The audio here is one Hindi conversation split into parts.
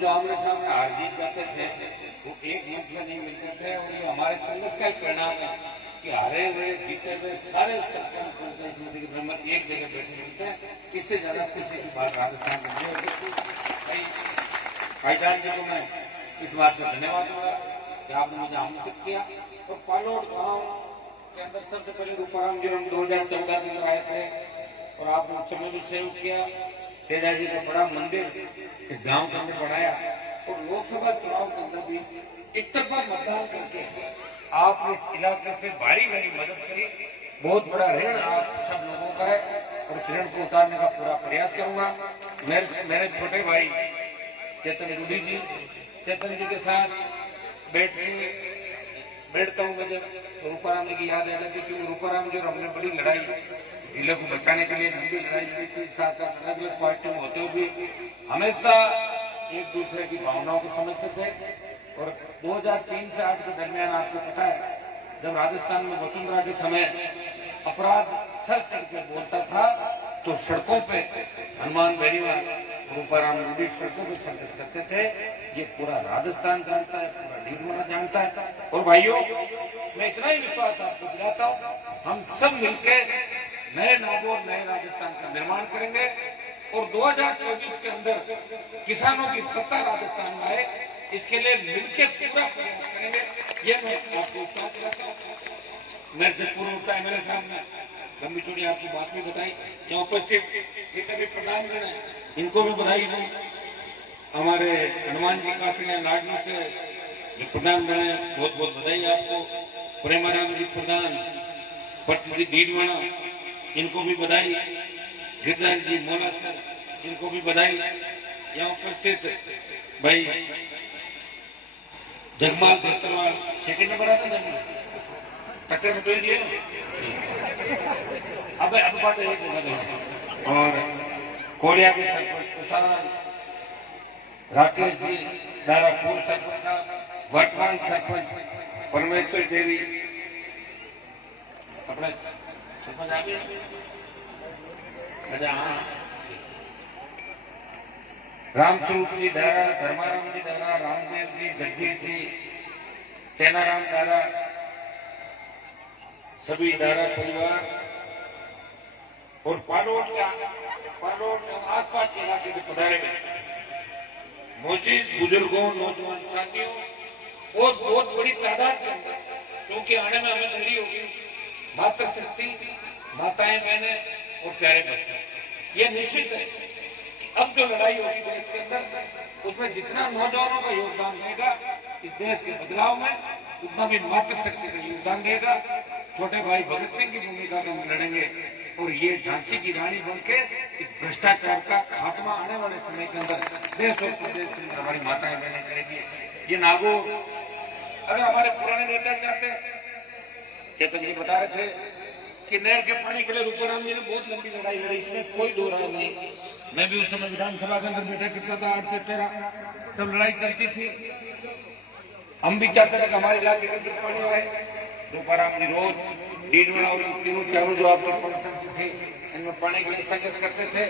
जो आमने सामने हार जीत जाते थे वो एक मंच में नहीं मिलते थे, और ये हमारे संघर्ष का ही परिणाम है कि हारे हुए जीते हुए सारे पंचायत समिति के मेंबर एक जगह बैठे मिलते हैं। इससे ज्यादा खुशी की बात राजस्थान में नहीं होती। भाईजान जी को मैं इस बात का धन्यवाद दूंगा कि आपने मुझे आमंत्रित किया। और पालोड़ गांव के अंदर सबसे पहले रूपाराम जी हम 2014 में आए थे और आपने उस समय भी सहयोग किया। तेजा जी का बड़ा मंदिर इस गांव के अंदर बनाया और लोकसभा चुनाव के अंदर भी इकतरफा मतदान करके आपने इस इलाके से भारी भारी मदद करी। बहुत बड़ा ऋण आप सब लोगों का है और इस ऋण को उतारने का पूरा प्रयास करूंगा। मेरे छोटे भाई चेतन रूडी जी, चेतन जी के साथ बैठता हूँ मुझे रूपाराम जी की याद आ जाती, क्योंकि रूपाराम जी और हमने बड़ी लड़ाई जिले को बचाने के लिए लंबी लड़ाई लड़ी थी। साथ साथ अलग अलग पार्टियों में होते हुए भी हमेशा एक दूसरे की भावनाओं को समझते थे। और 2003 से 8 के दरमियान आपको पता है जब राजस्थान में वसुंधरा के समय अपराध सर चढ़ के बोलता था तो सड़कों पे हनुमान बेनीवाल रूपाराम रूडी सड़कों पे संघर्ष करते थे। ये पूरा राजस्थान जानता है, पूरा डीडवाना जानता है। और भाइयों मैं इतना ही विश्वास आपको दिलाता हूँ, हम सब मिलकर नए नागौर नए राजस्थान का निर्माण करेंगे और 2024 के अंदर किसानों की सत्ता राजस्थान में आए, इसके लिए मिलकर पूरा प्रयास करेंगे। ये मैं आपको विश्वास दिलाता हूँ। मेरे से पूर्व होता है मेरे सामने लंबी चौड़ी आपकी बात भी बताई। यहाँ उपस्थित जितने भी प्रधानगण है इनको भी बधाई दूं। हमारे हनुमान जी काशी लाडनों से जो प्रधानगण है बहुत बहुत बधाई आपको। प्रेमाराम जी प्रधान प्रतिनिधि डीडवाना इनको भी बधाई। गिरलाल जी मोला सर इनको भी बधाई। यहाँ उपस्थित भाई जगमाल देसरवाल सेकंड नंबर आता है टक्कर में तो दिए अब बात एक होगा। और कोड़िया के सरपंच प्रसाद राकेश जी दारापुर सरपंच साहब, वर्तमान सरपंच परमेश्वर देवी अपने सरपंच आ गए। अच्छा हाँ, रामस्वरूप जी दारा, धर्माराम जी दारा, रामदेव जी, जगदीश जी, चैनाराम दारा, सभी दारा परिवार और पालोड़ के आसपास के इलाके के पधारे हुए मौजूद बुजुर्गों नौजवान साथियों और बहुत बड़ी तादाद के अंदर, क्योंकि आने में हमें देरी होगी, मातृशक्ति माताएं बहनें और प्यारे बच्चे, ये निश्चित है अब जो लड़ाई होगी देश के अंदर उसमें जितना नौजवानों का योगदान देगा इस देश के बदलाव में उतना भी मातृशक्ति का योगदान देगा। छोटे भाई भगत सिंह की भूमिका में हम लड़ेंगे और ये झांसी की रानी बनके इस भ्रष्टाचार का खात्मा आने वाले समय के अंदर देश और प्रदेश के अंदर हमारी माताएं बहनें करेगी। ये नागौर अगर हमारे पुराने नेता चाहते, चेतन जी बता रहे थे कि नहर के पानी के लिए रूपाराम जी ने बहुत लंबी लड़ाई लड़ी, इसमें कोई दो राय नहीं। मैं भी उस समय विधानसभा के अंदर बैठा करता था 8 से 13 तब लड़ाई चलती थी। हम भी चाहते थे कि हमारे इलाके के अंदर पानी आए। रूपाराम जी रोज डीडवाना और तीनों चारों जो आपके पंच थे इनमें पानी के लिए संघर्ष करते थे।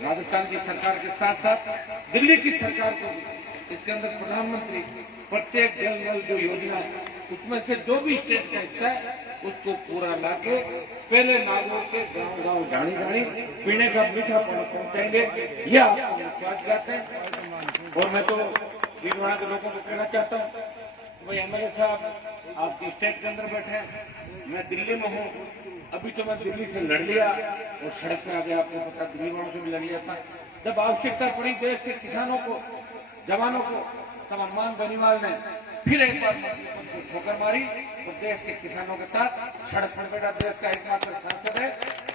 राजस्थान की सरकार के साथ साथ दिल्ली की सरकार को भी इसके अंदर प्रधानमंत्री प्रत्येक जल नल जो योजना है उसमें से जो भी स्टेट का हिस्सा है उसको पूरा लाके पहले नागौर के गांव गांव ढाणी ढाणी पीने का मीठा पानी पहुंचाएंगे। यह आपको विश्वास दिलाते हैं। और मैं तो डीडवाना के लोगों को कहना चाहता हूँ भाई एमएलए साहब आपके स्टेट के अंदर बैठे हैं, मैं दिल्ली में हूँ, अभी तो मैं दिल्ली से लड़ लिया और सड़क पे आ गया, आपको पता दिल्ली वालों से भी लड़ लिया था। जब आवश्यकता पड़ी देश के किसानों को जवानों को तब हनुमान बेनीवाल ने फिर एक बार ठोकर मारी और देश के किसानों के साथ सड़क पर बैठा देश का एकमात्र सांसद है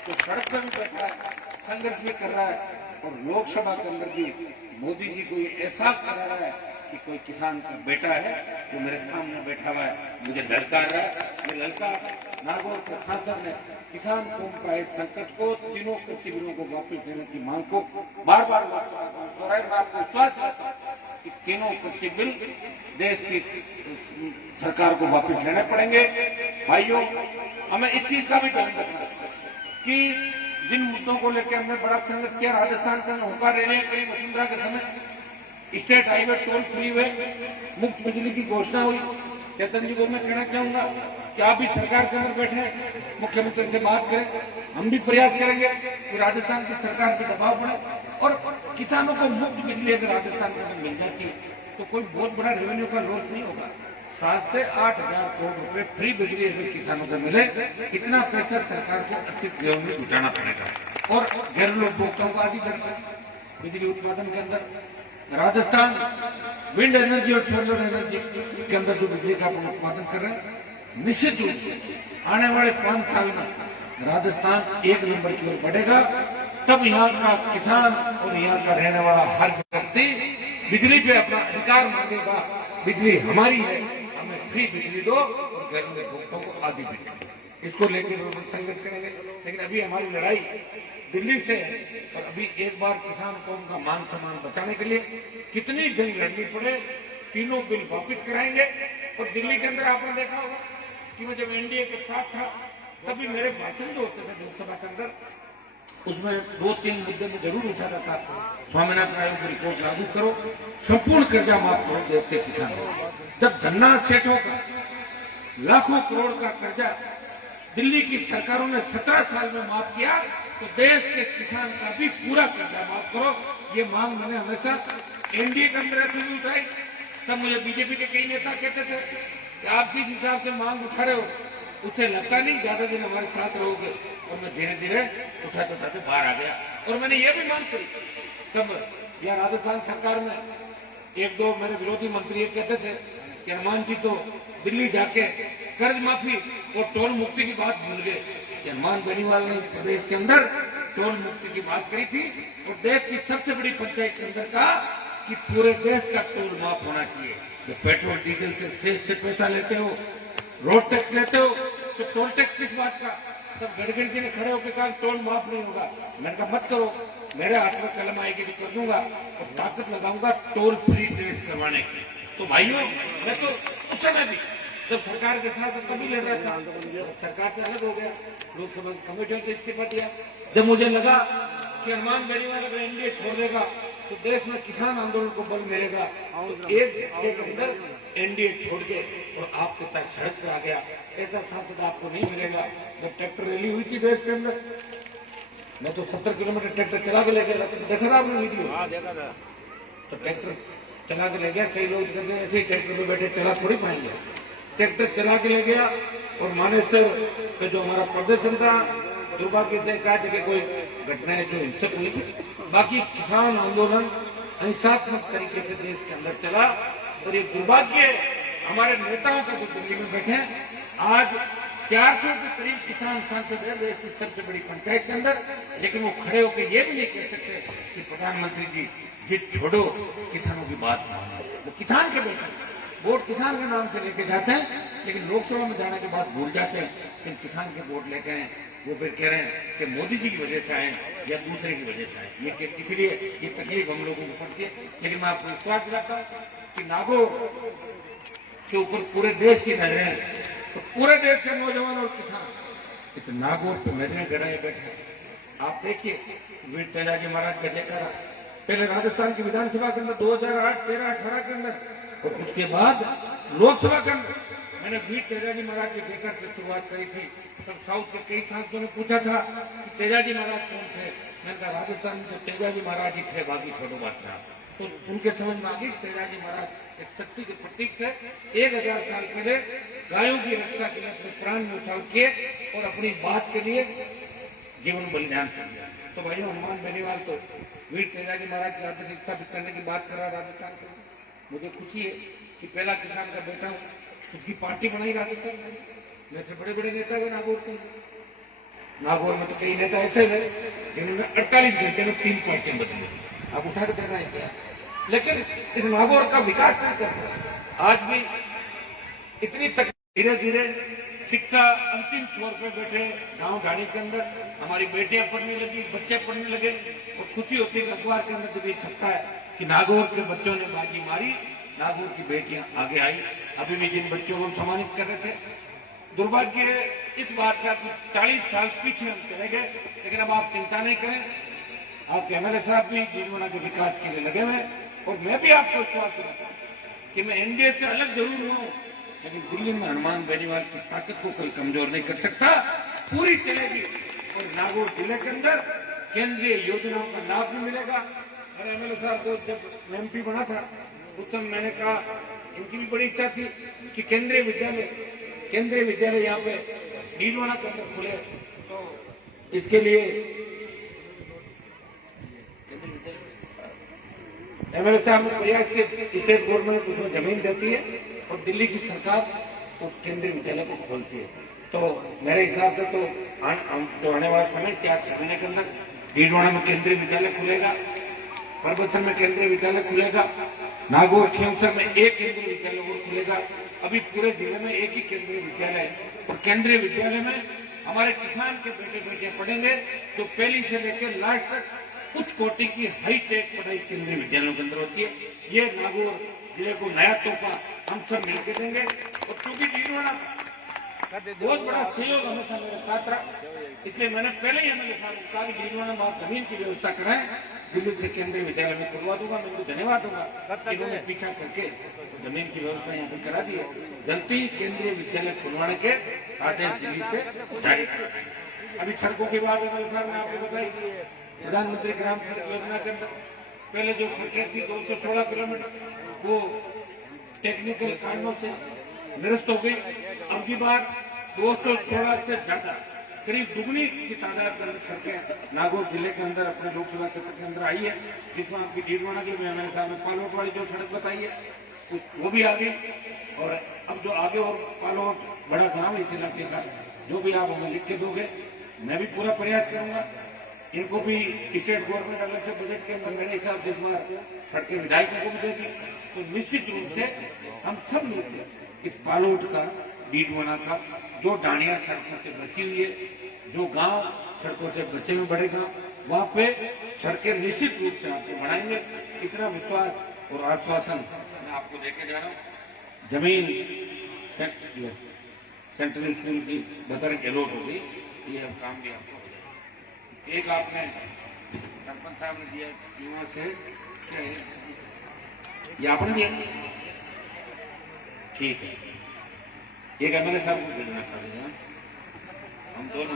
तो सड़क पर भी बैठा है, संघर्ष भी कर रहा है। और लोकसभा के अंदर भी मोदी जी को ये एहसास करा रहा है कि कोई किसान का बेटा है जो मेरे सामने बैठा हुआ है, मुझे ललकार रहा है। ये लड़का नागौर के सांसद ने किसान कौम का इस संकट को तीनों कृषि बिलों को वापस देने की मांग को बार बार दोहराई। मैं आपको विश्वास दिलाता हूं कि तीनों कृषि बिल देश की सरकार को वापस लेने पड़ेंगे। भाइयों हमें इस चीज का भी ध्यान रखना कि जिन मुद्दों को लेकर हमने बड़ा संघर्ष किया, राजस्थान के होकर रैलियां करी वसुंधरा के समय, स्टेट हाईवे टोल फ्री हुए, मुफ्त बिजली की घोषणा हुई। चेतन जी को मैं कहना चाहूंगा कि आप भी सरकार के अंदर बैठे हैं, मुख्यमंत्री से बात करें, हम भी प्रयास करेंगे कि राजस्थान की सरकार पे दबाव पड़े और किसानों को मुफ्त बिजली अगर राजस्थान के अंदर मिल जाती है तो कोई बहुत बड़ा रेवेन्यू का लॉस नहीं होगा। 7 से 8 हजार करोड़ रुपए फ्री बिजली अगर किसानों को मिले, इतना पैसा सरकार को अतिरिक्त व्यय में जुटाना पड़ेगा और घरेलू उपभोक्ताओं को आदि करना बिजली उत्पादन के अंदर राजस्थान विंड एनर्जी और सोलर एनर्जी के अंदर जो बिजली का उत्पादन कर रहे हैं, निश्चित रूप से आने वाले 5 साल में राजस्थान 1 नंबर की ओर बढ़ेगा। तब यहाँ का किसान और यहाँ का रहने वाला हर व्यक्ति बिजली पे अपना अधिकार मांगेगा। बिजली हमारी है, हमें फ्री बिजली दो और घरेलू उपभोक्ताओं को आधी बिजली। इसको लेकर संघर्ष करेंगे, लेकिन अभी हमारी लड़ाई दिल्ली से है और अभी एक बार किसान कौम का मान सम्मान बचाने के लिए कितनी जंग लड़नी पड़े, तीनों बिल वापिस कराएंगे। और दिल्ली के अंदर आपने देखा होगा कि मैं जब एनडीए के साथ था तभी मेरे भाषण जो होते थे लोकसभा के अंदर, उसमें 2-3 मुद्दे में जरूर उठाता था। स्वामीनाथन आयोग की रिपोर्ट लागू करो, संपूर्ण कर्जा माफ करो देश के किसानों। जब धन्ना सेठों का लाखों करोड़ का कर्जा दिल्ली की सरकारों ने 17 साल में माफ किया, तो देश के किसान का भी पूरा कर्जा माफ करो। ये मांग मैंने हमेशा एनडीए के अंदर भी उठाई। तब मुझे बीजेपी के कई नेता कहते थे कि आप जिस हिसाब से मांग उठा रहे हो उसे लगता नहीं ज्यादा दिन हमारे साथ रहोगे। और मैं धीरे धीरे उठाते उठाते बाहर आ गया और मैंने ये भी मांग करी। तब यह राजस्थान सरकार में 1-2 मेरे विरोधी मंत्री ये कहते थे कि हनुमान जी तो दिल्ली जाके कर्ज माफी और टोल मुक्ति की बात भूल गए। हनुमान बेनीवाल ने प्रदेश के अंदर टोल मुक्ति की बात करी थी और देश की सबसे बड़ी पंचायत के अंदर कहा कि पूरे देश का टोल माफ होना चाहिए। जो पेट्रोल डीजल से सेस से पैसा लेते हो, रोड टैक्स लेते हो, तो टोल टैक्स किस बात का? तब गडकरी जी ने खड़े होकर कहा टोल माफ नहीं होगा। मैंने कहा मत करो, मेरे हाथ में कलम आएगी तो कर दूंगा और ताकत लगाऊंगा टोल फ्री देश करवाने की। तो भाइयों, मैं तो उस समय भी जब सरकार के साथ कभी ले रहा था, सरकार से अलग हो गया, लोकसभा की कमेटियों से इस्तीफा दिया। जब मुझे लगा कि हनुमान बेनीवाल अगर एनडीए छोड़ देगा तो देश में किसान आंदोलन को बल मिलेगा, तो एक झटके के अंदर एनडीए छोड़ के और आपके साथ सड़क पे आ गया। ऐसा सांसद आपको नहीं मिलेगा। जब ट्रैक्टर रैली हुई थी देश के अंदर, मैं तो 70 किलोमीटर ट्रैक्टर चला के ले गया। देखा था आपने वीडियो? हाँ देखा था। तो ट्रैक्टर चला के ले गया। कई लोग कहते हैं ऐसे ही ट्रैक्टर में बैठे चला थोड़ी पाएंगे। ट्रैक्टर चला के ले गया और मानेसर का जो हमारा प्रदर्शन था, दुर्भाग्य से कहा जगह कोई घटनाएं जो हिंसक हुई, बाकी किसान आंदोलन अहिंसात्मक तरीके से देश के अंदर चला। और ये दुर्भाग्य हमारे नेताओं का जो दिल्ली में बैठे आज 400 के करीब किसान सांसद है देश की सबसे बड़ी पंचायत के अंदर, लेकिन वो खड़े होकर ये भी नहीं कह सकते कि प्रधानमंत्री जी जिद छोड़ो, किसानों की बात मानो। वो किसान के बेटे वोट किसान के नाम से लेके जाते हैं, लेकिन लोकसभा में जाने के बाद भूल जाते हैं कि किसान के वोट लेके आए। वो फिर कह रहे हैं कि मोदी जी की वजह से आए या दूसरे की वजह से आए। ये इसलिए ये तकलीफ हम लोगों को पड़ती है। लेकिन मैं आपको विश्वास दिलाता हूँ कि नागौर के ऊपर पूरे देश की नजरें हैं, तो पूरे देश के नौजवान और किसान इस नागौर पे नजरें गड़ाए बैठे। आप देखिए वीर तेजाजी महाराज का जयकारा पहले राजस्थान की विधानसभा के अंदर 2008, 13, 18 के अंदर, और उसके बाद लोकसभा के अंदर मैंने वीर तेजाजी महाराज के जयकार से शुरुआत करी थी। तब साउथ के कई सांसदों ने पूछा था कि तेजाजी महाराज कौन थे। मैंने कहा राजस्थान में तो तेजाजी महाराज ही थे, बाकी छोड़ो बात था। तो उनके समझ में आ गई तेजाजी महाराज एक शक्ति के प्रतीक थे। 1000 साल पहले गायों की रक्षा के लिए अपने प्राण न्यौछावर किए और अपनी बात के लिए जीवन बलिदान कर दिया। तो भाइयों, हनुमान बेनीवाल तो वीर तेजाजी महाराज की आदर्श स्थापित करने की बात कर रहा राजस्थान को। मुझे खुशी है कि पहला किसान का बेटा हूं, उसकी पार्टी बनाई राजस्थान में। मेरे से बड़े बड़े नेता हुए नागौर के। नागौर में तो कई नेता ऐसे हैं जिन्होंने 48 घंटे में 3 पार्टियां बदली। आप उठा के देखना है क्या? लेकिन इस नागौर का विकास नहीं करता। आज भी इतनी तक धीरे धीरे शिक्षा अंतिम छोर पर बैठे गांव ढाणी के अंदर हमारी बेटियां पढ़ने लगी, बच्चे पढ़ने लगे। और खुशी होती है अखबार के अंदर जब ये छपता है कि नागौर के बच्चों ने बाजी मारी, नागौर की बेटियां आगे आई। अभी भी जिन बच्चों को सम्मानित कर रहे थे, दुर्भाग्य इस बात का कि 40 साल पीछे हम चले गए। लेकिन अब आप चिंता नहीं करें, आपके एमएलए साहब भी जीवन के विकास के लिए लगे हुए। और मैं भी आपको विश्वास करता हूं कि मैं एनडीए से अलग जरूर हूं, लेकिन दिल्ली में हनुमान बेनीवाल की ताकत को कोई कमजोर नहीं कर सकता, पूरी चलेगी। और नागौर जिले के अंदर केंद्रीय योजनाओं का लाभ भी मिलेगा। मेरे एमएलए साहब को जब एमपी बना था उस समय मैंने कहा, इनकी भी बड़ी इच्छा थी कि केंद्रीय विद्यालय यहाँ पे डीडवाना के अंदर खुले, तो इसके लिए एमएलए साहब ने प्रयास के स्टेट गवर्नमेंट उसमें जमीन देती है और दिल्ली की सरकार उस केंद्रीय विद्यालय को खोलती है। तो मेरे हिसाब से तो आने वाला समय 4 महीने के अंदर डीडवाना में केंद्रीय विद्यालय खुलेगा, परबत्सर में केंद्रीय विद्यालय खुलेगा, नागौर खींवसर में एक केंद्रीय विद्यालय और खुलेगा। अभी पूरे जिले में एक ही केंद्रीय विद्यालय है और केंद्रीय विद्यालय में हमारे किसान के बेटे बेटियां पढ़ेंगे, तो पहली से लेकर लास्ट तक उच्च कोटि की हाईटेक पढ़ाई केंद्रीय विद्यालयों के अंदर होती है। ये नागौर जिले को नया तोहफा हम सब मिलकर देंगे। और क्योंकि डीडवाना बहुत बड़ा सहयोग हमेशा मेरे साथ रहा, इसलिए मैंने पहले ही एमएलए साहब को कहा कि डीडवाना में आप जमीन की व्यवस्था कराएं, दिल्ली से केंद्रीय विद्यालय में खुलवा दूंगा। मैं उनको धन्यवाद दूंगा, इन्होंने पीछा करके जमीन की व्यवस्था यहाँ पे करा दी है। जल्दी केंद्रीय विद्यालय खुलवाने के आदेश दिल्ली से जारी करें। अभी सड़कों की बात एमएलए साहब ने आपको बताई, प्रधानमंत्री ग्राम सड़क योजना के अंदर पहले जो सड़कें थी 216 किलोमीटर वो टेक्निकल कारणों से निरस्त हो गई। अब की बार 216 से ज्यादा करीब दुगनी की तादाद में सड़कें नागौर जिले के अंदर अपने लोकसभा क्षेत्र के अंदर आई है, जिसमें आपकी डीडवाना की एमएलए साहब ने पालोट वाली जो सड़क बताई है वो भी आ गई। और अब जो आगे और पालोट बड़ा गांव इस इलाके का जो भी आप हमें लिख के दोगे, मैं भी पूरा प्रयास करूंगा। इनको भी स्टेट गवर्नमेंट अलग से बजट के अंदर मेरे हिसाब से इस बार सड़कें विधायकों को भी देगी, तो निश्चित रूप से हम सब मिलकर इस पालोट का, डीडवाना का, जो डाणिया सड़कों से बची हुई है, जो गांव सड़कों से बचे हुए बड़े गांव, वहां पे सड़कें निश्चित रूप से आपको बढ़ाएंगे। इतना विश्वास और आश्वासन मैं आपको देके जा रहा हूँ। जमीन सेंट्रल स्कूल की बतर अलॉट होगी, ये अब काम भी आपको हो जाएगा। एक आपने सरपंच साहब ने दिया सीमा से, क्या है ये आपने दिया, ठीक है, एक एमएलए साहब को भेजना पड़ेगा। हम दोनों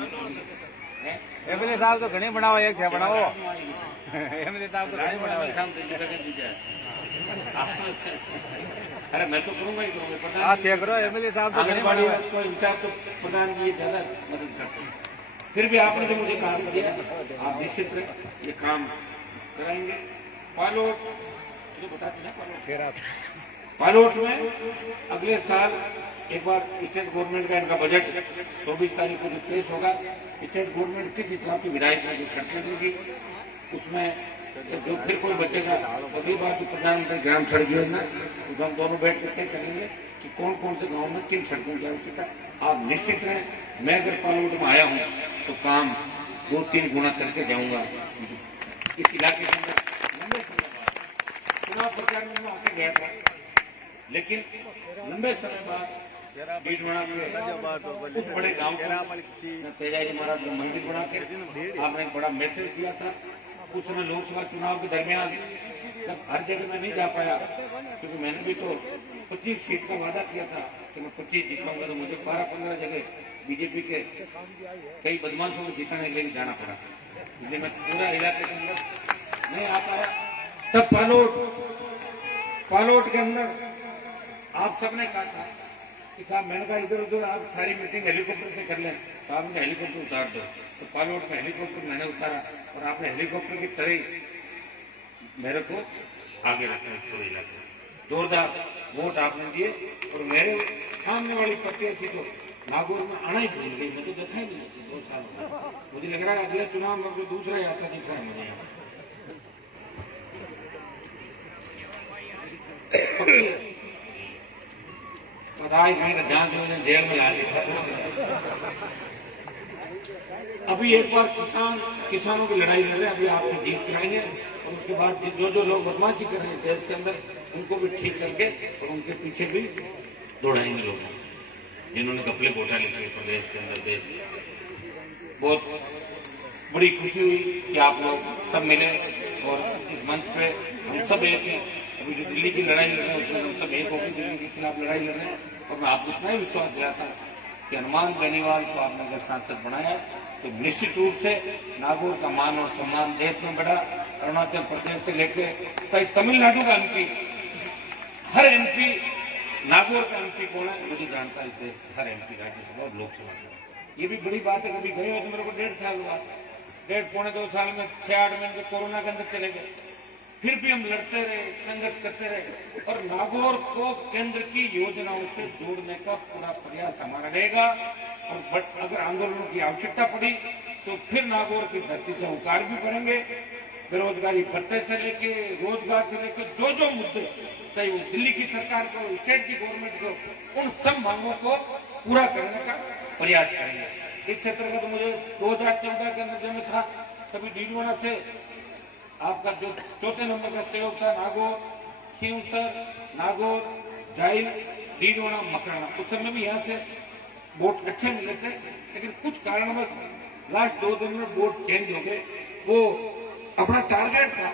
एमएलए साहब तो घणी बनाओ, एक है बनाओ एमएलए साहब तो घणी बनाओ। अरे मैं तो करूंगा ही करूंगा, हाँ ठीक करो, एमएलए साहब तो घणी बनाओ। तो इंचार्ज तो प्रधान जी ज्यादा मदद करते हैं। फिर भी आपने जो मुझे काम दिया, आप निश्चित ये काम कराएंगे। पालोट जो बताते हैं, पालोट में अगले साल एक बार स्टेट गवर्नमेंट का इनका बजट 24 तारीख को जो पेश होगा, स्टेट गवर्नमेंट किस हिसाब की विधायक जो सड़कें देगी उसमें जो फिर कोई बचेगा, अगली बार जो प्रधानमंत्री ग्राम सड़क योजना तो हम दोनों बैठ कर तय कर लेंगे कि कौन कौन से गाँव में किन सड़कों की आवश्यकता। आप निश्चित रहें, मैं अगर पालोट में आया हूँ तो काम 2-3 गुना करके जाऊंगा। इस इलाके के अंदर लंबे समय बाद चुनाव प्रचार में मैं आके गया था, लेकिन लंबे समय बाद डीडवाना के उस बड़े गांव को तेजाजी महाराज का मंदिर बना के आपने एक बड़ा मैसेज दिया था। उस समय लोकसभा चुनाव के दरमियान जब हर जगह में नहीं जा पाया, क्योंकि मैंने भी तो 25 सीट का वादा किया था कि मैं 25 जीतूंगा, तो मुझे 12-15 जगह बीजेपी के कई बदमाशों को जिताने के लिए जाना पड़ा, इसलिए मैं पूरा इलाके के अंदर नहीं आ पाया। तब पालोट के अंदर आप सबने कहा था कि साहब, मैंने कहा इधर उधर आप सारी मीटिंग हेलीकॉप्टर से कर लें, तो आपने हेलीकॉप्टर उतार दो। तो पालोट में हेलीकॉप्टर मैंने उतारा और आपने हेलीकॉप्टर की तरह मेरे को आगे रखा है। पूरे इलाके जोरदार वोट आपने दिए और मेरे सामने वाली प्रत्याशी तो नागौर में आना ही भूल गई, मैं तो देखा ही नहीं 2 साल में। मुझे लग रहा है अगले चुनाव में तो दूसरा ही आता दिख रहा है मुझे। बधाई नहीं, जांच में जेल में ला दिया। अभी एक बार किसानों की लड़ाई लड़ रहे हैं, अभी आपने जीत कराएंगे और उसके बाद जो लोग बदमाशी कर रहे हैं देश के अंदर, उनको भी ठीक करके और उनके पीछे भी दौड़ाएंगे लोग जिन्होंने कपड़े घोटाले किए प्रदेश के अंदर। देश बहुत बड़ी खुशी हुई कि आप लोग सब मिले और इस मंच पे हम सब एक हैं। अभी जो दिल्ली की लड़ाई लड़ रहे हैं उसमें हम सब एक होकर दिल्ली के खिलाफ लड़ाई लड़ रहे हैं। और मैं आपको इतना ही विश्वास दिलाता हूँ कि हनुमान बेनीवाल को आपने अगर सांसद बनाया तो निश्चित रूप से नागौर का मान और सम्मान देश में बढ़ा। अरुणाचल प्रदेश से लेकर तमिलनाडु का एमपी, हर एमपी, नागौर का एमपी कौन है मुझे जानता है देश, हर एमपी राज्यसभा और लोकसभा का। ये भी बड़ी बात है। कभी गए हो तो मेरे को 1.5 साल हुआ, 1.5-2 साल में 6-8 महीने कोरोना के अंदर चले गए। फिर भी हम लड़ते रहे, संघर्ष करते रहे और नागौर को केंद्र की योजनाओं से जोड़ने का पूरा प्रयास हमारा रहेगा। और अगर आंदोलनों की आवश्यकता पड़ी तो फिर नागौर की धरती से हुंकार भी करेंगे। बेरोजगारी भत्ते से लेके रोजगार से लेकर जो जो मुद्दे, चाहे वो दिल्ली की सरकार को, स्टेट की गवर्नमेंट को, उन सब मांगों को पूरा करने का प्रयास करेंगे। इस क्षेत्र का तो मुझे 2014 के अंदर जब मैं था तभी डीडवाना से आपका जो 4थे नंबर का सहयोग था, नागौर, खींवसर, नागौर, जाइल, डीडवाना, मकराना, उस समय भी यहाँ से वोट अच्छे मिले थे। लेकिन कुछ कारणवश लास्ट 2 दिन में वोट चेंज हो गए। वो अपना टारगेट था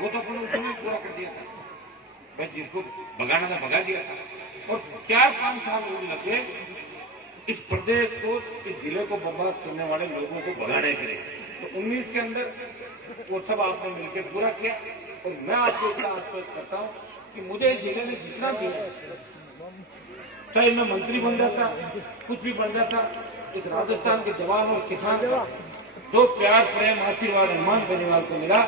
वो तो अपने उसने पूरा कर दिया था, भाई जिसको भगाना था भगा दिया था। और 4-5 साल और लगे इस प्रदेश को, इस जिले को बर्बाद करने वाले लोगों को भगाने के लिए। तो 19 के अंदर वो सब आपने मिलकर पूरा किया। और मैं आपको इतना आश्वस्त करता हूँ कि मुझे इस जिले ने जितना दिया, चाहे मैं मंत्री बन जाता, कुछ भी बन जाता, इस राजस्थान के जवान और किसान का जो प्यार, प्रेम, आशीर्वाद हनुमान बेनीवाल को मिला,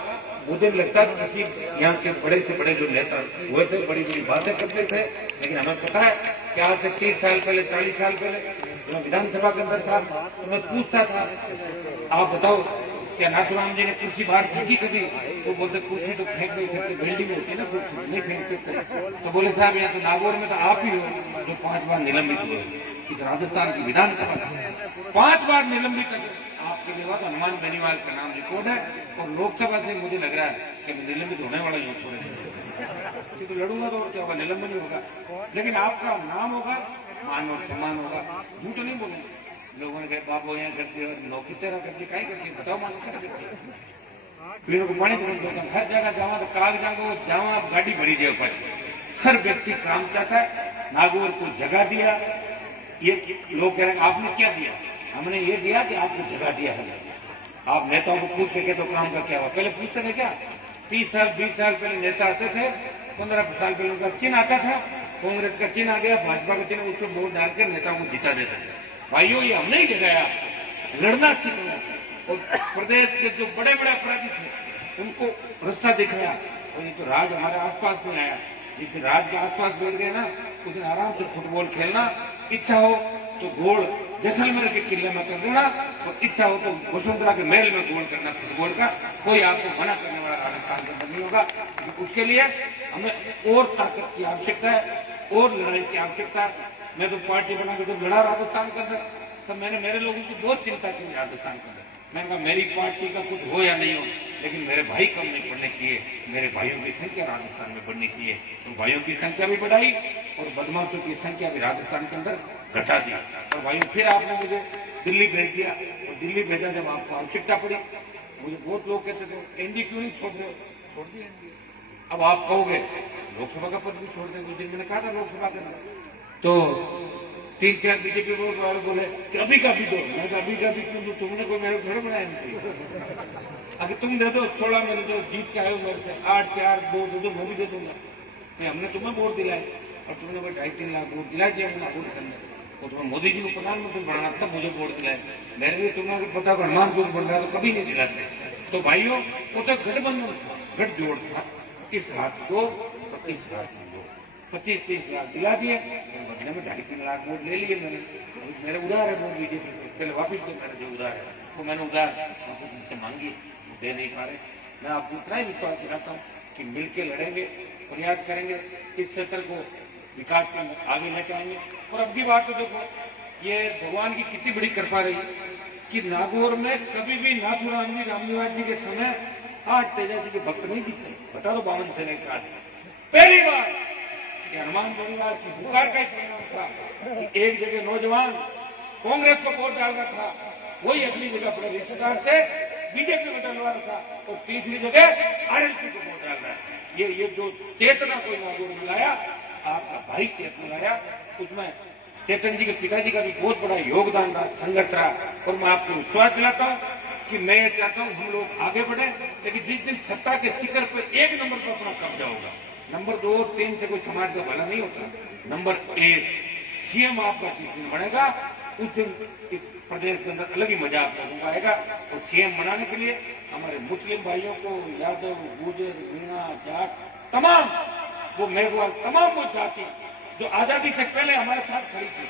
मुझे लगता है किसी यहाँ के बड़े से बड़े जो नेता हुए थे बड़ी बड़ी बातें करते थे। लेकिन हमें पता है कि आज से 30 साल पहले, 40 साल पहले मैं विधानसभा के अंदर था तो मैं पूछता था, आप बताओ क्या नाथुराम जी ने कुर्सी बाहर फेंकी कभी? तो बोलते कुर्सी तो फेंक नहीं सकते, बिल्डिंग होती है ना, कुर्सी नहीं फेंक सकते। तो बोले साहब यहाँ तो नागौर में तो आप ही हो जो 5 बार निलंबित हुए इस राजस्थान की विधानसभा 5 बार निलंबित। आपके लिए बात हनुमान बेनीवाल का नाम रिकॉर्ड है। और लोकसभा से मुझे लग रहा है कि मैं निलंबित होने वाला ही हूँ थोड़े, तो लड़ूंगा तो क्या होगा, निलंबन ही होगा। लेकिन आपका नाम होगा, मान और सम्मान होगा। झूठ नहीं बोलेंगे। लोगों ने कहा बाप यहाँ कर दिया, नौकरी तेरा कर दी, कहीं करती बताओ, मान कर पेड़ों को पानी पहुंच देता। हर जगह जावा तो कागजात को जावा गाड़ी भरी दे ऊपर। हर व्यक्ति काम चाहता है। नागौर को जगह दिया, ये लोग कह रहे हैं आपने क्या दिया? हमने ये दिया कि आपको जगह दिया है। आप नेताओं को पूछ के तो काम का क्या हुआ? पहले पूछते थे क्या? 30 साल 20 साल पहले नेता आते थे, 15 साल पहले उनका चिन्ह आता था, कांग्रेस का चिन्ह आ गया, भाजपा का चिन्ह, उसको वोट डालकर नेताओं को जिता देते थे। भाइयों ये हमने ही जगाया, लड़ना सीखना। और प्रदेश के जो बड़े बड़े अपराधी थे उनको रास्ता दिखाया। और ये तो राज हमारे आसपास में आया। जिस दिन राज के आसपास बैठ गए ना, उस दिन आराम से फुटबॉल खेलना, इच्छा हो तो गोल जैसलमेर के किले में कर देना, और इच्छा हो तो वसुंधरा के महल में गोल करना फुटबॉल का। कोई आपको मना करने वाला राजस्थान के अंदर नहीं होगा। तो उसके लिए हमें और ताकत की आवश्यकता है, और लड़ाई की आवश्यकता है। मैं तो पार्टी बना के जब लड़ा राजस्थान के अंदर, तब मैंने मेरे लोगों की बहुत चिंता की राजस्थान के अंदर। मैंने कहा मेरी पार्टी का कुछ हो या नहीं हो, लेकिन मेरे भाई कम नहीं पड़ने चाहिए, मेरे भाइयों की संख्या राजस्थान में बढ़नी चाहिए। तो भाइयों की संख्या भी बढ़ाई और बदमाशों की संख्या भी राजस्थान के अंदर घटा दिया। और भाइयों फिर आपने मुझे दिल्ली भेज दिया। और दिल्ली भेजा जब आपको आवश्यकता पड़ी, मुझे बहुत लोग कहते थे एनडी क्यों नहीं छोड़ रहे? छोड़ दिए एनडी। अब आप कहोगे लोकसभा का पद भी छोड़ देंगे। जिन मैंने कहा था लोकसभा के अंदर तो 3-4 बीजेपी वाले बोले कि अभी का भी दो। मैं अभी का भी क्यों दो? तुमने कोई मेरे थोड़ा बनाया नहीं। अगर तुम दे दो 16 में दो, जीत के आए हो मेरे से 8-4-2 दे दो, मैं भी दे दूंगा। तो हमने तुम्हें वोट दिलाए और तुमने कोई 2.5-3 लाख वोट दिलाए दिया नागौर के अंदर। और तुम्हें मोदी जी को प्रधानमंत्री बनाना, तब मुझे वोट दिलाए। मेरे लिए तुम्हें अगर पता हनुमान को बन रहा तो कभी नहीं दिलाते। तो भाइयों वो तो गठबंधन था, गठजोड़ था। इस हाथ को और इस हाथ में 25-30 लाख दिला दिए, बदले में 2.5-3 लाख वोट ले लिए मैंने। मेरे उधार है वोट बीजेपी को, पहले वापिस दो मेरे जो उधार है, तो मैंने उधार उनसे मांगी, दे नहीं पा रहे। मैं आपको इतना ही विश्वास दिलाता हूँ कि मिलकर लड़ेंगे, प्रयास करेंगे, इस क्षेत्र को विकास में आगे लेकर आएंगे। और अब की बात तो देखो, ये भगवान की कितनी बड़ी कृपा रही कि नागौर में कभी भी नाथुराम जी, रामनिवास जी के समय 8 तेजा जी के भक्त नहीं दिखते। बता दो 52 से लेकर पहली बार हनुमान बेनीवाल की पुकार का ही परिणाम था कि एक जगह नौजवान कांग्रेस को वोट डाल रहा था, वही अगली जगह अपने रिश्तेदार से बीजेपी को डलवा रखा और तीसरी जगह आरएलपी को वोट डाल रहा है। ये जो चेतना कोई नागौर में लाया, आपका भाई चेतना लाया, उसमें चेतन जी के पिताजी का भी बहुत बड़ा योगदान रहा, संघर्ष रहा। और मैं आपको विश्वास दिलाता हूँ कि मैं ये चाहता हूँ हम लोग आगे बढ़े, लेकिन जिस दिन सत्ता के शिखर पर 1 नंबर पर अपना कब्जा होगा, नंबर 2 और 3 से कोई समाज का भला नहीं होता। नंबर 1 सीएम आपका जिस दिन बनेगा, उस दिन इस प्रदेश के अंदर अलग ही मजा आप लोगों को आएगा। और सीएम बनाने के लिए हमारे मुस्लिम भाइयों को, यादव, गुर्जर, मीणा, जाट, तमाम वो मेघवाल, तमाम वो जाति जो आजादी से पहले हमारे साथ खड़ी थी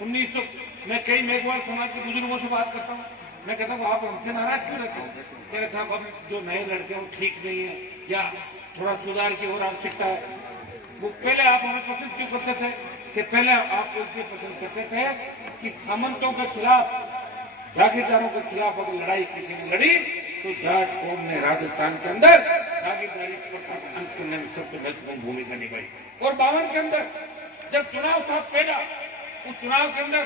1900। मैं कई मेघवाल समाज के बुजुर्गों से बात करता हूँ, मैं कहता हूँ आप हमसे नाराज क्यों रहते हो? कह रहे साहब अब जो नए लड़के हैं वो ठीक नहीं है, या थोड़ा सुधार की और आवश्यकता है। वो पहले आप हमें पसंद क्यों करते थे? कि पहले आपको इसलिए पसंद करते थे कि सामंतों के खिलाफ, जागीरदारों के खिलाफ अगर लड़ाई किसी ने लड़ी तो जाट कौम ने राजस्थान के अंदर जागीरदारी प्रथा को अंत करने में सबसे महत्वपूर्ण भूमिका निभाई। और 52 के अंदर जब चुनाव था पहला, उस चुनाव के अंदर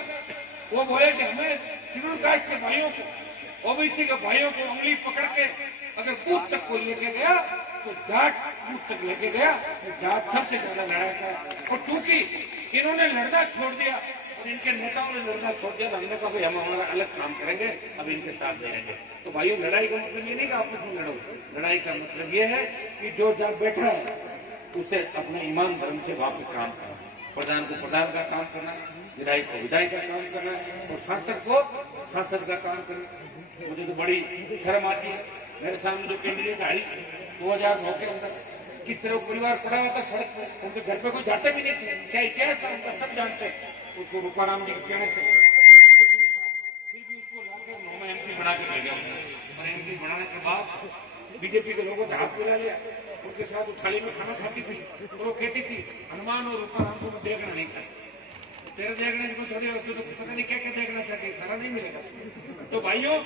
वो बोले कि हमें शेड्यूल कास्ट के भाइयों को, ओबीसी के भाइयों को उंगली पकड़ के अगर बूथ तक को लेके गया तो जाट बूथ तक लेके गया, तो जाट सबसे ज्यादा लड़ा था। और चूंकि इन्होंने लड़ना छोड़ दिया और इनके नेताओं ने लड़ना छोड़ दिया, तो हमने कहा भाई हम हमारा अलग काम करेंगे, अब इनके साथ नहीं रहेंगे। तो भाइयों, लड़ाई का मतलब ये नहीं कि आपस में लड़ो, लड़ाई का मतलब ये है कि जो जहाँ बैठा है उसे अपने ईमान धर्म से वहां पे काम करना, प्रधान को प्रधान का काम करना, विधायक को विधायक का काम करना और सांसद को सांसद का काम करना। मुझे तो बड़ी शर्म आती है, मेरे सामने जो कैंडिडेट आई 2009 के अंदर किस तरह परिवार पड़ा हुआ था सड़क पर, उनके घर पे कोई जाते भी नहीं थे, क्या इतिहास था उनका सब जानते हैं। उसको रूपाराम जी के कहने से फिर भी उसको लाकर 9 में MP बना के भेजा। और MP बनाने के बाद बीजेपी के लोगों ने हाथ मिला लिया, उनके साथ वो थाली में खाना खाती थी और वो कहती थी हनुमान और रूपाराम को मैं देखना नहीं था, तेरे देखने को थोड़ी होती तो पता नहीं क्या क्या देखना चाहती, सारा नहीं मिलेगा। तो भाइयों,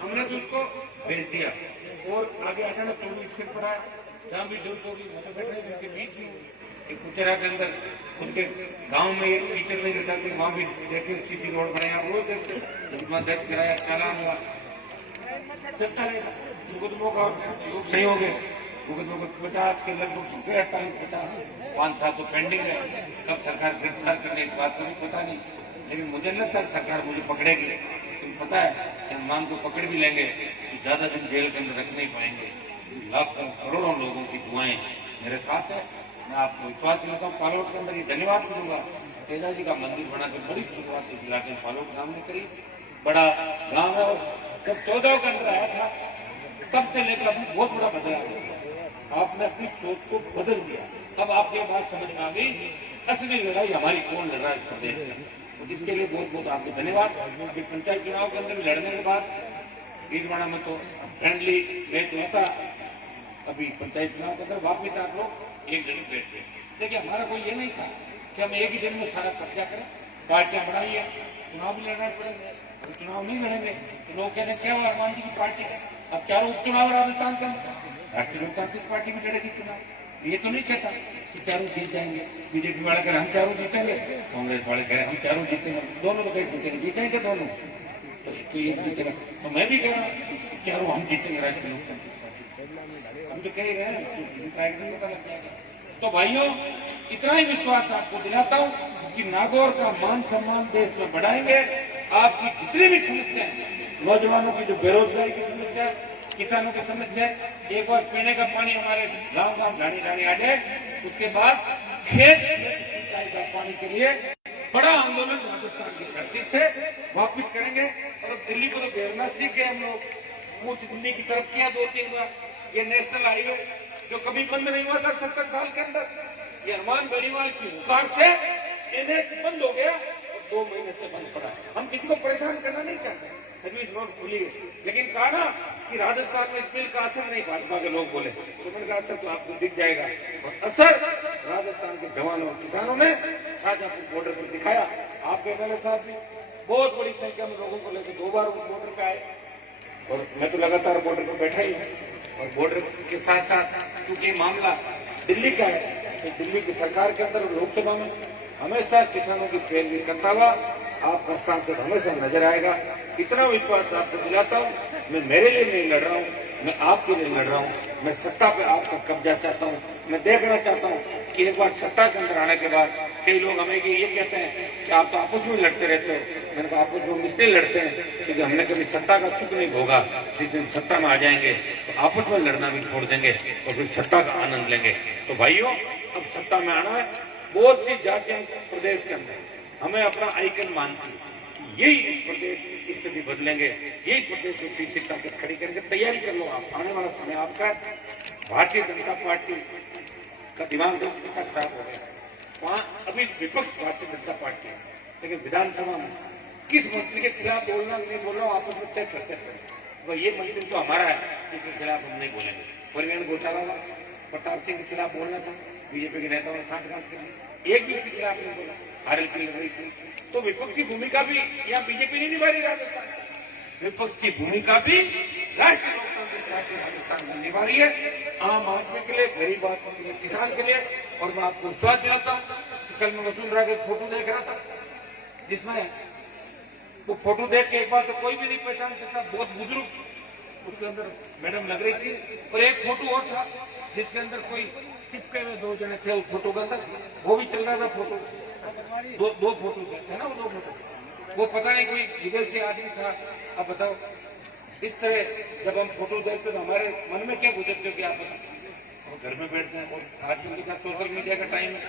हमने तो उसको भेज दिया और आगे आगे ना तो स्कूल पढ़ा, जहाँ भी जरूरत होगी मैं बैठे उनके बीच में। एक कुचरा के अंदर उनके गांव में एक टीचर नहीं रहता थे, वहाँ भी देखे सीसी रोड बने, वो देखते उतना दर्ज कराया, चालान हुआ, चलता रहेगा। मुकदमों का सही हो गए, मुकदमों को 50 के लगभग 48-50 5 तो पेंडिंग है। कब सरकार गिरफ्तार करने इस बात को भी पता नहीं, लेकिन मुझे लगता है सरकार मुझे पकड़ेगी। तुम पता है कि हनुमान को पकड़ भी लेंगे तो ज्यादा दिन जेल के अंदर रख नहीं पाएंगे। लाखों करोड़ों लोगों की दुआएं मेरे साथ है। मैं आपको विश्वास दिलाता हूँ, पालोट के अंदर ये धन्यवाद करूंगा, तेजा जी का मंदिर बना के बड़ी शुरुआत इस इलाके में पालोट गांव ने करी। बड़ा गांव है, जब 14 के अंदर आया था तब से लेकर अपनी बहुत बड़ा बदलाव हुआ। आपने अपनी सोच को बदल दिया। अब आपको ये बात समझ में आ गई असली लड़ाई हमारी कौन लड़ रहा है प्रदेश में। तो इसके लिए बहुत बहुत आपको धन्यवाद। कि पंचायत चुनाव के अंदर लड़ने के बाद ईटवाड़ा में तो फ्रेंडली मैच होता, अभी पंचायत चुनाव के अंदर वापिस आप लोग एक जगह बैठ गए। देखिए, हमारा कोई ये नहीं था कि हम एक ही दिन में सारा कब्जा करें। पार्टियां बढ़ाई है, चुनाव भी लड़ना पड़ेगा, अगर चुनाव नहीं लड़ेंगे तो लोग कहते हैं क्या हुआ हनुमान जी की पार्टी का। अब चारों उपचुनाव राजस्थान का, राष्ट्रीय लोकतांत्रिक पार्टी भी लड़ेगी चुनाव। ये तो नहीं कहता कि चारों जीत जाएंगे, बीजेपी वाले कह रहे हम चारों जीतेंगे, कांग्रेस वाले कह रहे हम चारों जीतेंगे, दोनों लोग जीतेंगे, जीतेंगे दोनों, तो एक जीतेगा। तो मैं भी कह रहा हूँ चारों हम जीतेंगे राष्ट्रीय लोकतांत्रिक पार्टी, हम तो कह ही रहे हैं, पता लग जाएगा। तो भाइयों, इतना ही विश्वास आपको दिलाता हूँ कि नागौर का मान सम्मान देश में बढ़ाएंगे। आपकी जितनी भी समस्या है, नौजवानों की जो बेरोजगारी की समस्या है, किसानों की समस्या है, एक बार पीने का पानी हमारे गांव गांव ढाणी ढाणी आ जाए, उसके बाद खेत सिंचाई का पानी के लिए बड़ा आंदोलन राजस्थान की धरती से वापिस करेंगे। और अब दिल्ली को तो घेरना सीखे हम लोग, ऊंच दिल्ली की तरफ किया 2-3 बार। ये नेशनल हाईवे जो कभी बंद नहीं हुआ था 70 साल के अंदर, ये हनुमान बेनीवाल की हुकार से एनएच बंद हो गया और 2 महीने से बंद पड़ा। हम किसी को परेशान करना नहीं चाहते, सर्विस रोड खुली है, लेकिन कहा ना कि राजस्थान में इस बिल का असर नहीं, भाजपा के लोग बोले, तो मैंने कहा असर तो आपको दिख जाएगा। और असर राजस्थान के जवानों और किसानों ने शाहजहांपुर बॉर्डर पर दिखाया। आपके एमएलए साहब भी बहुत बड़ी संख्या में लोगों को लेकर 2 बार उस बॉर्डर पे आए, और मैं तो लगातार बॉर्डर पर बैठा ही हूँ। और बॉर्डर के साथ साथ क्योंकि मामला दिल्ली का है, तो दिल्ली की सरकार के अंदर लोकसभा में हमेशा किसानों की पैरवी करता हुआ आपका सांसद हमेशा नजर आएगा। इतना विश्वास आपको दिलाता हूँ। मैं मेरे लिए नहीं लड़ रहा हूँ, मैं आपके लिए लड़ रहा हूँ। मैं सत्ता पे आपका कब्जा चाहता हूँ। मैं देखना चाहता हूँ कि एक बार सत्ता के अंदर आने के बाद कई लोग हमें ये कहते हैं कि आप तो आपस में लड़ते रहते हो। मैंने कहा आपस में इसलिए लड़ते हैं क्योंकि हमने कभी सत्ता का सुख नहीं भोगा। जिस दिन सत्ता में आ जाएंगे तो आपस में लड़ना भी छोड़ देंगे और फिर सत्ता का आनंद लेंगे। तो भाइयों, अब सत्ता में आना है। बहुत सी जातियां प्रदेश के अंदर हमें अपना आइकन मानती है। यही प्रदेश की स्थिति बदलेंगे, यही प्रदेश को तीसरी ताकत खड़ी करेंगे। तैयारी कर लो आप, आने वाला समय आपका। भारतीय जनता पार्टी का दिमाग कितना खराब हो गया। वहां अभी विपक्ष भारतीय जनता पार्टी है, लेकिन विधानसभा में किस मंत्री के खिलाफ बोलना नहीं बोल रहा हूँ, आपस में तय करते थे वह ये मंत्री तो हमारा है, इसके खिलाफ हम नहीं बोलेंगे। परिवहन घोटाला प्रताप सिंह के खिलाफ बोलना था, बीजेपी के नेताओं ने सांठगांठ की, एक भी उसके खिलाफ नहीं बोला। आरएलपी लग रही थी, तो विपक्ष की भूमिका भी यहाँ बीजेपी नहीं निभा रही। राजस्थान विपक्ष की भूमिका भी राष्ट्रीय लोकतांत्रिक पार्टी राजस्थान में निभा रही है, आम आदमी के लिए, गरीब आदमी के लिए, किसान के लिए। और मैं आपको विश्वास दिलाता हूँ कि कल मैं वसुंधरा के फोटो देख रहा था, जिसमें वो फोटो देख के एक बार तो कोई भी नहीं पहचान सकता, बहुत बुजुर्ग उसके अंदर मैडम लग रही थी। और एक फोटो और था जिसके अंदर कोई चिपके हुए दो जने थे उस फोटो के अंदर, वो भी चल रहा था फोटो। दो फोटो थे ना, वो दो फोटो, वो पता नहीं कोई विदेशी आदमी था। अब बताओ, इस तरह जब हम फोटो देखते तो हमारे मन में क्या गुजरते हो कि आप घर में बैठते हैं और आजकल का सोशल मीडिया का टाइम है,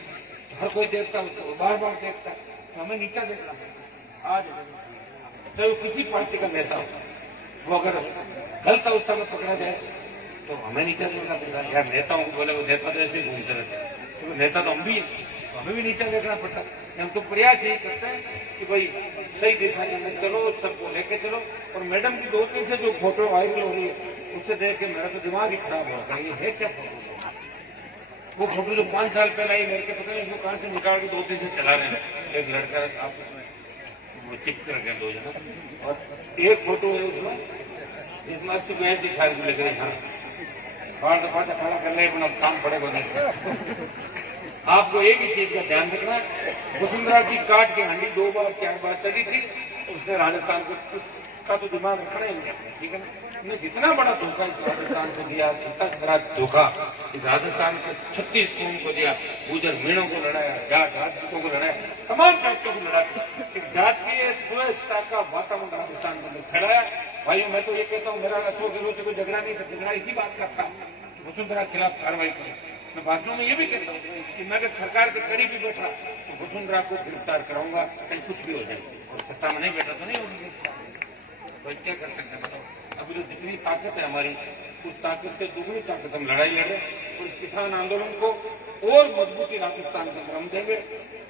हर कोई देखता है उसको, बार बार देखता है, तो हमें नीचा देखना पड़ता। आज चाहे वो किसी पार्टी का नेता हो, वो अगर गलत अवस्था में पकड़ा जाए तो हमें नीचा देखना पड़ता है। यार नेताओं को बोले वो नेता तो ऐसे ही घूमते रहते हैं, तो नेता तो हम भी है, तो हमें भी नीचा देखना पड़ता है। हम तो प्रयास यही करते हैं कि भाई सही दिशा में चलो, सबको लेके चलो। और मैडम की 2 दिन से जो फोटो वायरल हो रही है उससे देख के मेरा तो दिमाग ही खराब हो रहा है। ये है क्या फोटो? वो फोटो जो 5 साल पहले आई, मेरे के पता नहीं उसको कहां से निकाल के 2 दिन से चला रहे हैं। एक लड़का आपस में वो चिपक रखे 2 जना, और एक फोटो है उसमें जिसमें 80-82 साल की लग रही। हाँ, बाढ़ दफा खड़ा कर रहे हैं, काम पड़ेगा नहीं। आपको एक ही चीज का ध्यान रखना है, वसुंधरा की काट की हांडी 2 बार 4 बार चली थी, उसने राजस्थान का तो दिमाग रखना ही नहीं, ठीक है ना। ने जितना बड़ा धोखा इस राजस्थान को दिया, जितना बड़ा धोखा इस राजस्थान के 36 कौम को दिया, गुजर मीणों को लड़ाया, जाट राजपूतों को लड़ाया, तमाम जातियों को लड़ाया, एक जातीय द्वेषता का वातावरण राजस्थान में फैलाया। भाई मैं तो ये कहता हूँ, मेरा अशोक गहलोत से कोई झगड़ा नहीं था, झगड़ा इसी बात का था कि वसुंधरा के खिलाफ कार्रवाई करो। मैं भाषणों में ये भी कहता हूँ कि मैं अगर सरकार के करीब भी बैठा तो वसुंधरा को गिरफ्तार कराऊंगा, कहीं कुछ भी हो जाए। और सत्ता में नहीं बैठा तो नहीं होगी, तो क्या कर सकते हैं बताओ। अभी जो जितनी ताकत है हमारी, उस ताकत से दुगनी ताकत हम लड़ाई लड़ रहे हैं। और किसान आंदोलन को और मजबूती राजस्थान के अंदर हम देंगे,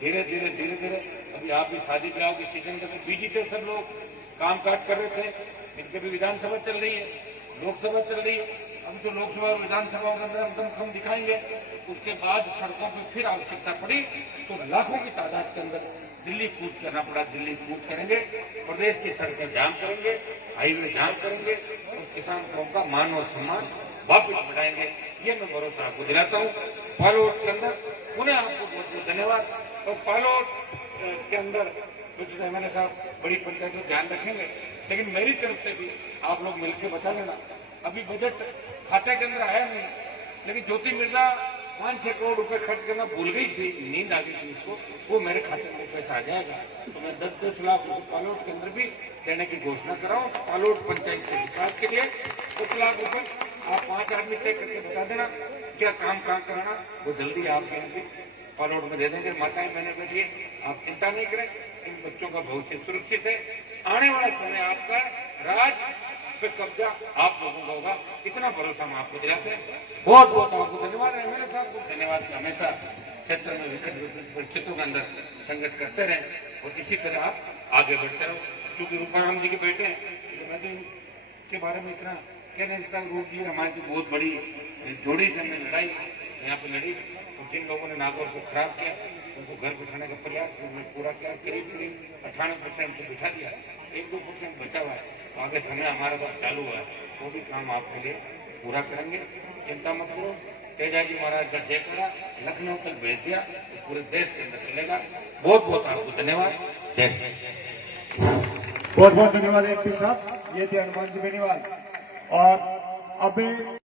धीरे धीरे धीरे धीरे। अभी आप भी शादी ब्याह के सीजन के अंदर बिजी थे, सब लोग काम काज कर रहे थे, इनके भी विधानसभा चल रही है, लोकसभा चल रही है। हम तो लोकसभा और विधानसभा के अंदर दमखम दिखाएंगे। उसके बाद सड़कों पर फिर आवश्यकता पड़ी तो लाखों की तादाद के अंदर दिल्ली कूच करना पड़ा, दिल्ली कूच करेंगे, प्रदेश की सड़कें जाम करेंगे, हाईवे जाम करेंगे और किसान कौम का मान और सम्मान वापस बढ़ाएंगे। ये मैं भरोसा आपको दिलाता हूँ। पालोट के अंदर पुनः आपको बहुत बहुत धन्यवाद। और पालोट के अंदर एमएलए साहब बड़ी पंचायत में ध्यान रखेंगे, लेकिन मेरी तरफ से भी आप लोग मिलकर बता देना। अभी बजट खाते के अंदर आया नहीं, लेकिन ज्योति मिर्जा 5-6 करोड़ रुपए खर्च करना भूल गई थी, नींद आ गई थी उसको, वो मेरे खाते में पैसा आ जाएगा। तो मैं 10-10 लाख रुपए पालोट के अंदर भी देने की घोषणा कर रहा हूँ। पालोट पंचायत के विकास के लिए 10 लाख रुपए आप 5 आदमी तय करके बता देना क्या काम कहाँ कराना, वो जल्दी आप यहाँ पे पालोट में दे देंगे। माताएं बहने बैठिए, आप चिंता नहीं करें, इन बच्चों का भविष्य सुरक्षित है। आने वाला समय आपका राज पे कब्जा आप लोगों का होगा, इतना भरोसा हम आपको दिलाते हैं। बहुत बहुत आपको धन्यवाद है, मेरे साहब को धन्यवाद कि हमेशा क्षेत्र में विकट परिस्थितियों के अंदर संघर्ष करते रहें और इसी तरह आप आगे बढ़ते रहो। क्योंकि रूपाराम जी के बेटे हैं, तो मैं तो इनके बारे में इतना कहने देता हूँ। रूप जी हमारी तो बहुत बड़ी जोड़ी से हमने लड़ाई यहाँ पे लड़ी, और जिन लोगों ने नागौर को खराब किया उनको घर बिठाने का प्रयास हमने पूरा किया। करीब 98% को बिठा दिया, 1-2% बचा हुआ है, आगे समय हमारा पास चालू हुआ है, वो भी काम आपके लिए पूरा करेंगे, चिंता मत करो। तेजाजी महाराज का जयकारा लखनऊ तक भेज दिया तो पूरे देश के अंदर चलेगा। बहुत बहुत आपको धन्यवाद। जय हिंद। बहुत बहुत धन्यवाद एमपी साहब। ये थे हनुमान जी बेनीवाल। और अभी